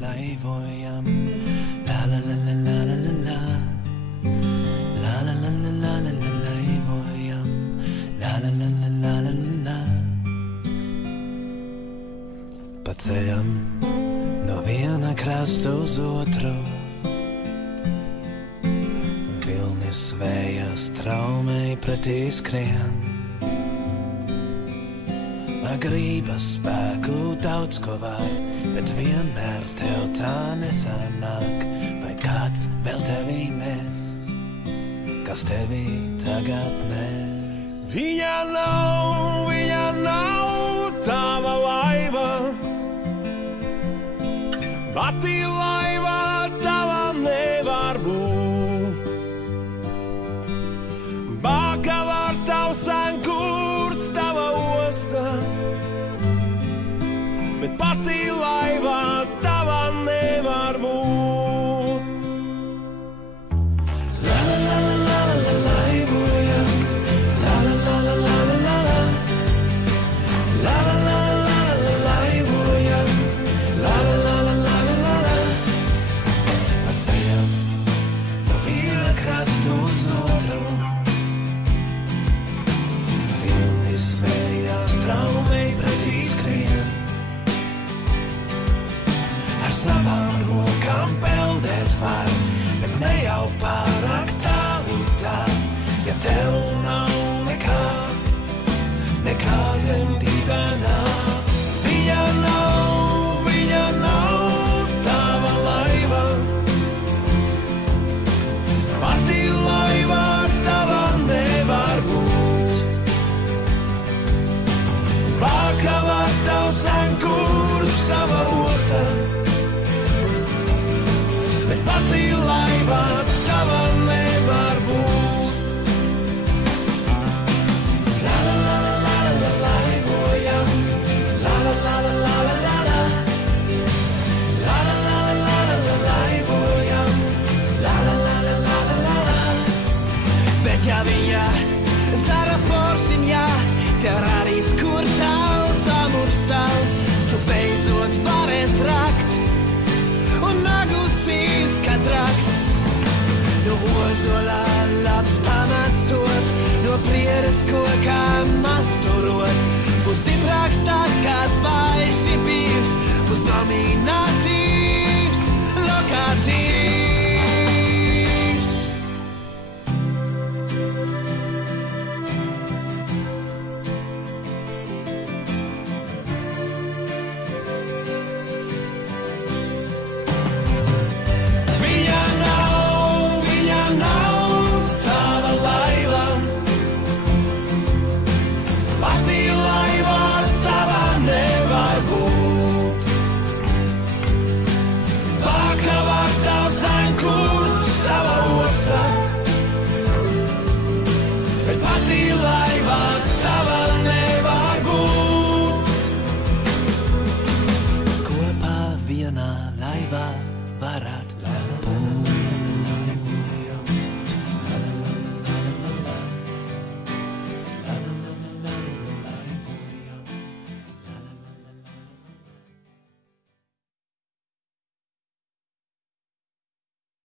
laivojam, la la la la la la la la, la la la la la la la laivojam, la la la la la la la. Paceļam no viena krasta uz otru, vilnis vējas traumei pretī skrien. Gribas spēku daudz ko var, bet vienmēr tev tā nesanāk. Vai kāds vēl tevī nes, kas tevī tagad nes? Viņa nav tava laiva, pati laiva tava nevar būt. Bāka var tavs ankurs, tava osta, bet pati laiva tava nevar būt. La la la la la la la laivojam, la la la la la la la la, la la la la la la la laivojam, la la la la la la la la. Paceļam no viena krasta uz otru, vilnis vējās traumei pretī skrien. Savām rokām peldēt var, bet ne jau pārāk tālu tā. Ja tev nav nekā zem dibenā. Viņa nav tava laiva, pati laiva tava nevar būt. Bāka var tavs ankurs, tava osta, pati laiva tava nevar būt. La la la la la la la laivojam, la la la la la la la la, la la la la la la la laivojam, la la la la la la la la. Bet ja viņa dara forsiņā, tev radīs, kur tavs amurs stāv, tu beidzot varēs rakt un nagus īst kā traks. No ozolā labs pamats top, no priedes kokā masturot. Būs stiprāks tas, kā svaiši bijis, būs nominatīvs, lokatīvs.